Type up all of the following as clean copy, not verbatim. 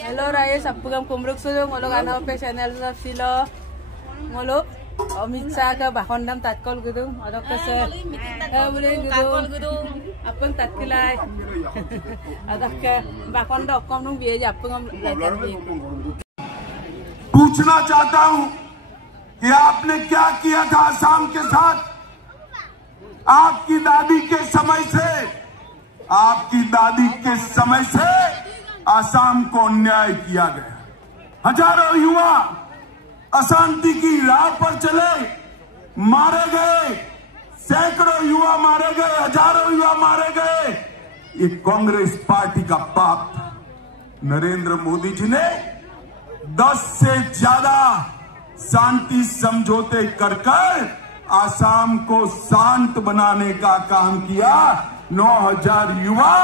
Hello Rais, apagam kumruk sulo ngolok ano pe channel sa silo ngolok Amit Shah ka bahon dam tatkol gudung adok ka se boleh gudung apang tatkilai adok ka bahon dok kom nung biye apagam पूछना चाहता हूं कि आपने क्या किया था आसाम के साथ। आपकी दादी के समय से आसाम को अन्याय किया गया। हजारों युवा अशांति की राह पर चले, मारे गए, सैकड़ों युवा मारे गए, हजारों युवा मारे गए। ये कांग्रेस पार्टी का पाप था। नरेंद्र मोदी जी ने 10 से ज्यादा शांति समझौते कर आसाम को शांत बनाने का काम किया। 9000 युवा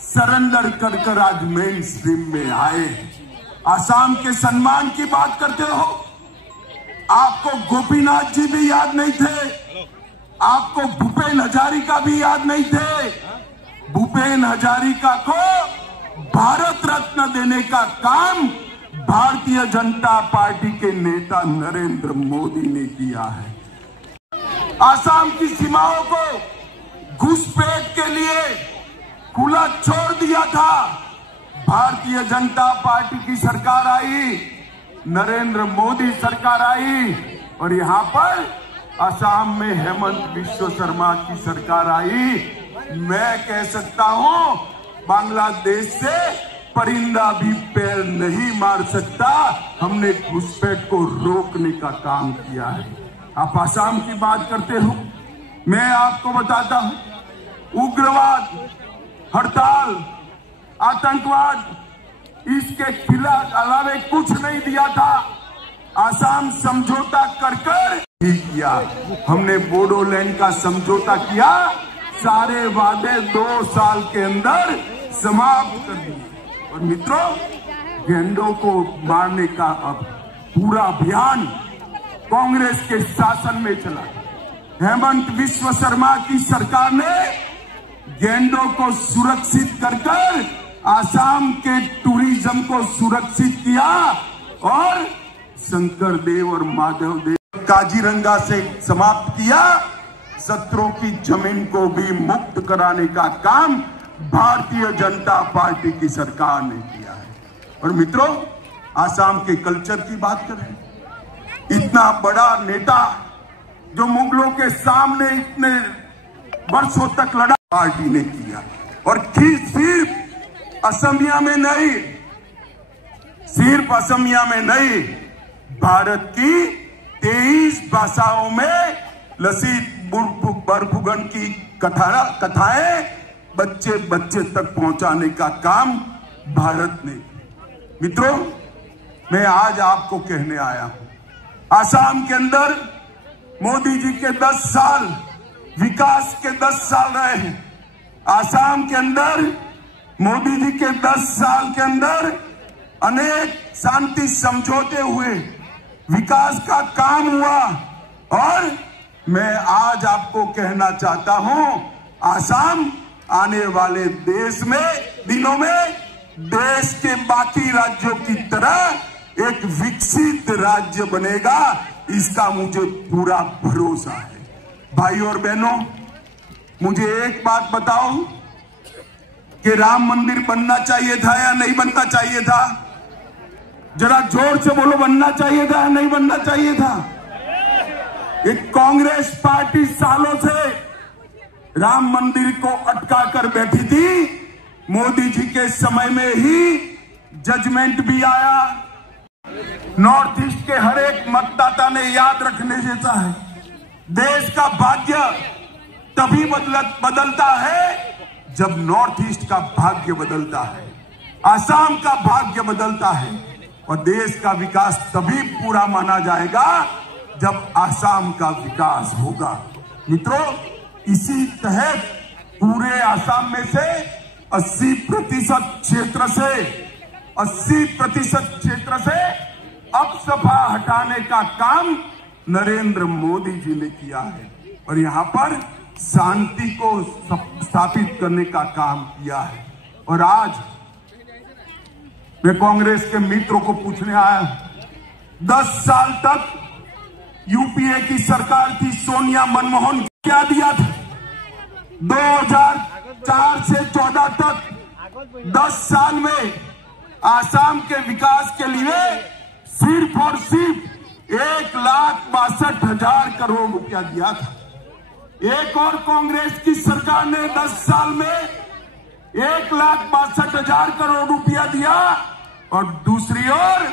सरेंडर कर आज मेन स्ट्रीम में आए। आसाम के सम्मान की बात करते हो, आपको गोपीनाथ जी भी याद नहीं थे, आपको भूपेन हजारिका भी याद नहीं थे। भूपेन हजारिका को भारत रत्न देने का काम भारतीय जनता पार्टी के नेता नरेंद्र मोदी ने किया है। आसाम की सीमाओं को घुसपैठ के लिए खुला छोड़ दिया था। भारतीय जनता पार्टी की सरकार आई, नरेंद्र मोदी सरकार आई और यहां पर आसाम में हेमंत बिश्व शर्मा की सरकार आई। मैं कह सकता हूं बांग्लादेश से परिंदा भी पैर नहीं मार सकता। हमने घुसपैठ को रोकने का काम किया है। आप आसाम की बात करते हो, मैं आपको बताता हूं उग्रवाद, हड़ताल, आतंकवाद, इसके खिलाफ अलावे कुछ नहीं दिया था। आसाम समझौता कर ही किया। हमने बोडोलैंड का समझौता किया, सारे वादे 2 साल के अंदर समाप्त कर दिए। और मित्रों, गेंडों को मारने का अब पूरा अभियान कांग्रेस के शासन में चला। हेमंत बिश्व शर्मा की सरकार ने गेंडों को सुरक्षित कर आसाम के टूरिज्म को सुरक्षित किया और शंकर देव और माधव देव काजीरंगा से समाप्त किया। शत्रुओं की जमीन को भी मुक्त कराने का काम भारतीय जनता पार्टी की सरकार ने किया है। और मित्रों, आसाम के कल्चर की बात करें, इतना बड़ा नेता जो मुगलों के सामने इतने वर्षों तक लड़ा, पार्टी ने किया। और सिर्फ असमिया में नहीं, भारत की 23 भाषाओं में लसित बरफुगन की कथाएं बच्चे तक पहुंचाने का काम भारत ने। मित्रों, मैं आज आपको कहने आया हूं, आसाम के अंदर मोदी जी के 10 साल विकास के 10 साल रहे हैं। आसाम के अंदर मोदी जी के 10 साल के अंदर अनेक शांति समझौते हुए, विकास का काम हुआ। और मैं आज आपको कहना चाहता हूं, आसाम आने वाले दिनों में देश के बाकी राज्यों की तरह एक विकसित राज्य बनेगा, इसका मुझे पूरा भरोसा है। भाई और बहनों, मुझे एक बात बताओ कि राम मंदिर बनना चाहिए था या नहीं बनना चाहिए था? जरा जोर से बोलो, बनना चाहिए था या नहीं बनना चाहिए था? एक कांग्रेस पार्टी सालों से राम मंदिर को अटका कर बैठी थी। मोदी जी के समय में ही जजमेंट भी आया। नॉर्थ ईस्ट के हर एक मतदाता ने याद रखने जैसा है, देश का भाग्य तभी बदलता है जब नॉर्थ ईस्ट का भाग्य बदलता है, आसाम का भाग्य बदलता है। और देश का विकास तभी पूरा माना जाएगा जब आसाम का विकास होगा। मित्रों, इसी तहत पूरे आसाम में से 80% क्षेत्र से अपसपा हटाने का काम नरेंद्र मोदी जी ने किया है और यहां पर शांति को स्थापित करने का काम किया है। और आज मैं कांग्रेस के मित्रों को पूछने आया, 10 साल तक यूपीए की सरकार थी, सोनिया मनमोहन क्या दिया था? 2004 से 14 तक 10 साल में आसाम के विकास के लिए सिर्फ और सिर्फ 1,62,000 करोड़ रुपया दिया था। एक और कांग्रेस की सरकार ने 10 साल में 1,62,000 करोड़ रुपया दिया और दूसरी ओर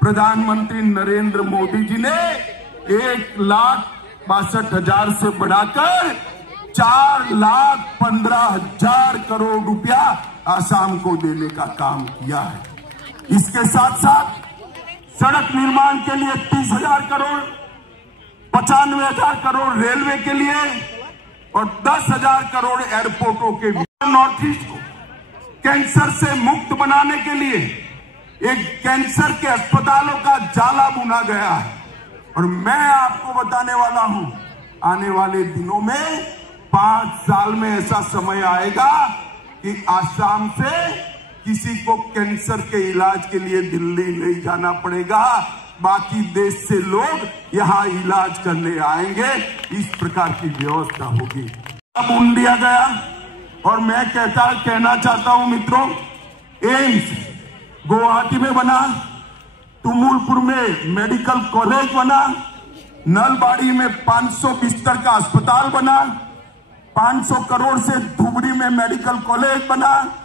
प्रधानमंत्री नरेंद्र मोदी जी ने 1,62,000 से बढ़ाकर 4,15,000 करोड़ रुपया आसाम को देने का काम किया है। इसके साथ साथ सड़क निर्माण के लिए 30,000 करोड़, 95,000 करोड़ रेलवे के लिए और 10,000 करोड़ एयरपोर्टों के लिए। नॉर्थ ईस्ट को कैंसर से मुक्त बनाने के लिए एक कैंसर के अस्पतालों का जाला बुना गया है और मैं आपको बताने वाला हूं, आने वाले दिनों में 5 साल में ऐसा समय आएगा कि आसाम से किसी को कैंसर के इलाज के लिए दिल्ली नहीं जाना पड़ेगा, बाकी देश से लोग यहां इलाज करने आएंगे। इस प्रकार की व्यवस्था होगी। अब इंडिया गया और मैं कहना चाहता हूं मित्रों, एम्स गुवाहाटी में बना, तुमुलपुर में मेडिकल कॉलेज बना, नलबाड़ी में 500 बिस्तर का अस्पताल बना, 500 करोड़ से धुबरी में मेडिकल कॉलेज बना,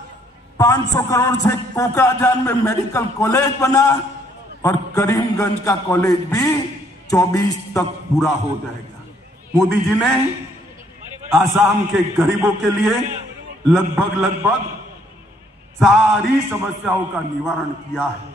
500 करोड़ से कोकराझार में मेडिकल कॉलेज बना और करीमगंज का कॉलेज भी 24 तक पूरा हो जाएगा। मोदी जी ने आसाम के गरीबों के लिए लगभग सारी समस्याओं का निवारण किया है।